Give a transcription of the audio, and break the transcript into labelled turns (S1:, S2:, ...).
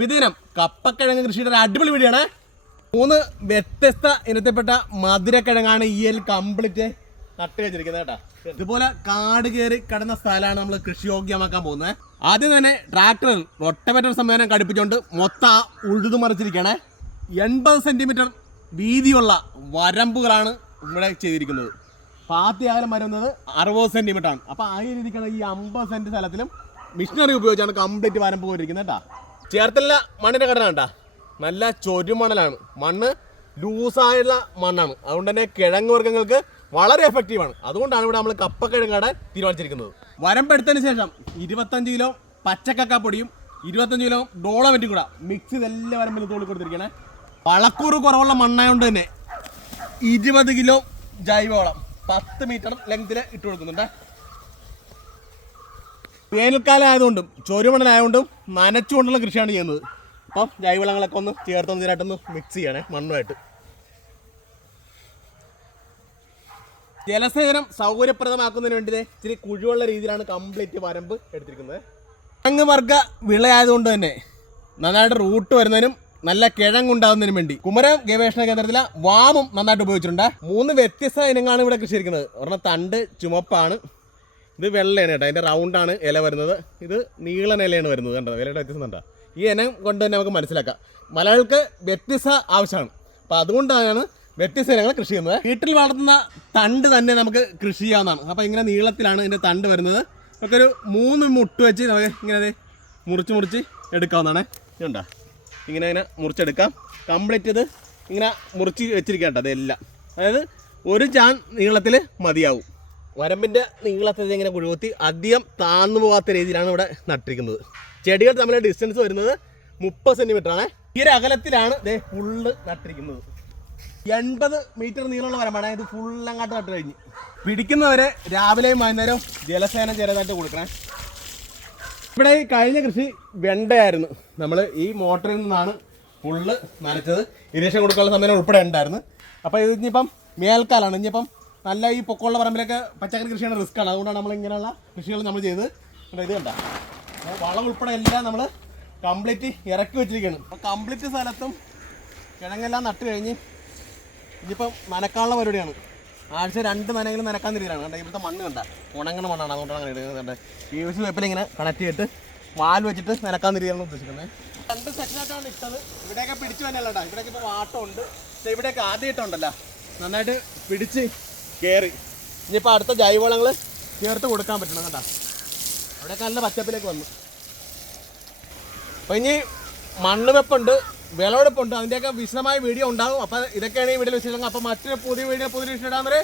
S1: വിദിനം കപ്പക്കിഴങ്ങ് കൃഷിയുടെ ഒരു അടിപൊളി വീടിയാണ് മൂന്ന് വ്യത്യസ്ത ഇനത്തിൽപ്പെട്ട മധുരക്കിഴങ്ങാണ് ഈ എൽ കംപ്ലീറ്റ് നട്ട് വെച്ചിരിക്കുന്നത് കേട്ടോ. ഇതുപോലെ കാട് കയറി കിടന്ന സ്ഥലമാണ് നമ്മൾ കൃഷിയോഗ്യമാക്കാൻ പോകുന്നത്. ആദ്യം തന്നെ ട്രാക്ടർ റൊട്ടമേറ്റർ സംവിധാനം ഘടിപ്പിച്ചുകൊണ്ട് മൊത്തം ഉഴുതു മറിച്ചിരിക്കുകയാണ് എൺപത് സെന്റിമീറ്റർ വീതിയുള്ള വരമ്പുകളാണ് ഇവിടെ ചെയ്തിരിക്കുന്നത്. പാത്തി അകലം വരുന്നത് അറുപത് സെന്റിമീറ്റർ ആണ് അപ്പൊ ആ രീതിക്കാണ് ഈ അമ്പത് സെന്റ് സ്ഥലത്തിലും മിഷനറി ഉപയോഗിച്ചാണ് കംപ്ലീറ്റ് വരമ്പ് പോയിരിക്കുന്നത് കേട്ടാ. ചേർത്തല്ല മണ്ണിന്റെ ഘടന കണ്ട? നല്ല ചൊരുമണലാണ് മണ്ണ് ലൂസായുള്ള മണ്ണാണ്. അതുകൊണ്ട് തന്നെ കിഴങ്ങ് വർഗങ്ങൾക്ക് വളരെ എഫക്റ്റീവാണ് അതുകൊണ്ടാണ് ഇവിടെ നമ്മൾ കപ്പക്കിഴങ്ങ് നടാൻ തീരുമാനിച്ചിരിക്കുന്നത്. വരമ്പെടുത്തതിന് ശേഷം ഇരുപത്തഞ്ച് കിലോ പച്ചക്കക്ക പൊടിയും ഇരുപത്തഞ്ച് കിലോ ഡോളമെറ്റും കൂടെ. മിക്സ് ഇതെല്ലാം വരമ്പിൽ തോളി കൊടുത്തിരിക്കണേ. വളക്കൂറ് കുറവുള്ള മണ്ണായതുകൊണ്ട് തന്നെ ഇരുപത് കിലോ ജൈവവളം പത്ത് മീറ്റർ ലെങ്തിൽ ഇട്ട് കൊടുക്കുന്നുണ്ട്. വേനൽക്കാലം ആയതുകൊണ്ടും ചോരുമണലായതുകൊണ്ടും നനച്ചുകൊണ്ടുള്ള കൃഷിയാണ് ചെയ്യുന്നത്. അപ്പം ജൈവവളങ്ങളൊക്കെ ഒന്ന് ചേർത്തൊന്ന് ഇതിനായിട്ടൊന്ന് മിക്സ് ചെയ്യണേ മണ്ണുമായിട്ട്. ജലസേചനം സൗകര്യപ്രദമാക്കുന്നതിന് വേണ്ടി ഇച്ചിരി കുഴിവുള്ള രീതിയിലാണ് കംപ്ലീറ്റ് വരമ്പ് എടുത്തിരിക്കുന്നത്. കിഴങ്ങ് വർഗ വിളയായതുകൊണ്ട് തന്നെ നന്നായിട്ട് റൂട്ട് വരുന്നതിനും നല്ല കിഴങ്ങുണ്ടാകുന്നതിനും വേണ്ടി കുമരം ഗവേഷണ കേന്ദ്രത്തിലെ വാമും നന്നായിട്ട് ഉപയോഗിച്ചിട്ടുണ്ട്. മൂന്ന് വ്യത്യസ്ത ഇനങ്ങളാണ് ഇവിടെ കൃഷി ഇരിക്കുന്നത് ഒരെണ്ണം തണ്ട് ചുമപ്പാണ്. ഇത് വെള്ളയാണ് കേട്ടോ. അതിന്റെ റൗണ്ടാണ് ഇല വരുന്നത്. ഇത് നീളൻ ഇലയാണ് വരുന്നത് കണ്ടോ? ഇലയുടെ വ്യത്യസ്തം കണ്ടോ? ഈ ഇനം കൊണ്ട് തന്നെ നമുക്ക് മനസ്സിലാക്കാം. മലയാളികൾക്ക് വ്യത്യസ്ത ആവശ്യമാണ്. അപ്പോൾ അതുകൊണ്ടാണ് വ്യത്യസ്ത ഇനങ്ങൾ കൃഷി ചെയ്യുന്നത്. വീട്ടിൽ വളർത്തുന്ന തണ്ട് തന്നെ നമുക്ക് കൃഷി ചെയ്യാവുന്നതാണ്. അപ്പോൾ ഇങ്ങനെ നീളത്തിലാണ് ഇതിന്റെ തണ്ട് വരുന്നത്. നമുക്ക് ഒരു മൂന്ന് മുട്ട് വെച്ച് നമുക്ക് ഇങ്ങനെ മുറിച്ച് മുറിച്ച് എടുക്കാവുന്നതാണ്. ഇതുണ്ടോ ഇങ്ങനെ ഇങ്ങനെ മുറിച്ചെടുക്കാം. കംപ്ലീറ്റ് ഇത് ഇങ്ങനെ മുറിച്ച് വെച്ചിരിക്കാം കേട്ടോ അതെല്ലാം അതായത് ഒരു ചാൻ നീളത്തിൽ മതിയാവും. വരമ്പിന്റെ നീളത്തിൽ ഇങ്ങനെ കുഴുകുത്തി അധികം താന്നു പോകാത്ത രീതിയിലാണ് ഇവിടെ നട്ടിരിക്കുന്നത്. ചെടികൾ തമ്മിലെ ഡിസ്റ്റൻസ് വരുന്നത് മുപ്പത് സെന്റിമീറ്റർ ആണ്. ഈ ഒരു അകലത്തിലാണ് ഇതേ ഫുള്ള് നട്ടിരിക്കുന്നത്. എൺപത് മീറ്റർ നീളമുള്ള വരമ്പാണ്. ഇത് ഫുള്ള് അങ്ങോട്ട് നട്ട് കഴിഞ്ഞ്. പിടിക്കുന്നവരെ രാവിലെയും വൈകുന്നേരവും ജലസേന ചെറുതായിട്ട് കൊടുക്കണേ. ഇവിടെ ഈ കഴിഞ്ഞ കൃഷി വെണ്ടയായിരുന്നു. നമ്മൾ ഈ മോട്ടറിൽ നിന്നാണ് ഫുള്ള് നനച്ചത്. ഇരീക്ഷൻ കൊടുക്കാനുള്ള സമയം ഉൾപ്പെടെ ഉണ്ടായിരുന്നു. അപ്പോൾ ഇത് ഇനിയിപ്പം മേൽക്കാലാണ്. ഇനിയിപ്പം നല്ല ഈ പൊക്കമുള്ള പറമ്പിലൊക്കെ പച്ചക്കറി കൃഷിയാണ് റിസ്ക് ആണ്. അതുകൊണ്ടാണ് നമ്മൾ ഇങ്ങനെയുള്ള കൃഷികൾ നമ്മൾ ചെയ്ത്. ഇത് കണ്ട? വളം ഉൾപ്പെടെ എല്ലാം നമ്മൾ കംപ്ലീറ്റ് ഇറക്കി വെച്ചിരിക്കുകയാണ്. അപ്പോൾ കംപ്ലീറ്റ് സ്ഥലത്തും കിഴങ്ങെല്ലാം നട്ട് കഴിഞ്ഞ് ഇനിയിപ്പം നനക്കാനുള്ള പരിപാടിയാണ്. ആഴ്ച രണ്ട് നനയെങ്കിലും നനക്കാൻ തിരിയാണ് കണ്ടത് ഇവിടുത്തെ മണ്ണ് കണ്ട? ഉണങ്ങണ മണ്ണാണ്. അതുകൊണ്ടാണ് അങ്ങനെ ഇടുന്നത് ഈ വി ഇങ്ങനെ കണക്ട് ചെയ്തിട്ട് വാൽ വെച്ചിട്ട് നനക്കാൻ തിരിയാണ് ഉദ്ദേശിക്കുന്നത്. രണ്ട് സെക്ഷനായിട്ടാണ് ഇട്ടത്. ഇവിടെയൊക്കെ പിടിച്ചു വന്നല്ലോ ഇവിടെയൊക്കെ ഇപ്പോൾ വാട്ടമുണ്ട്. ഇവിടെയൊക്കെ ആദ്യം ഇട്ടുണ്ടല്ലോ നന്നായിട്ട് പിടിച്ച് കയറി ഇനിയിപ്പോൾ അടുത്ത ജൈവവളങ്ങൾ ചേർത്ത് കൊടുക്കാൻ പറ്റണം കേട്ടോ. അവിടെയൊക്കെ നല്ല പച്ചപ്പിലേക്ക് വന്നു. അപ്പോൾ ഇനി മണ്ണ് വെപ്പുണ്ട് വിളവെടുപ്പുണ്ട്. അതിന്റെയൊക്കെ വിശദമായ വീഡിയോ ഉണ്ടാകും അപ്പോൾ ഇതൊക്കെയാണ് ഈ വീഡിയോ വിശേഷങ്ങൾ. അപ്പോൾ മറ്റൊരു പുതിയ വീഡിയോ പുതിയ വിഷയം ഇടാൻ വരെ.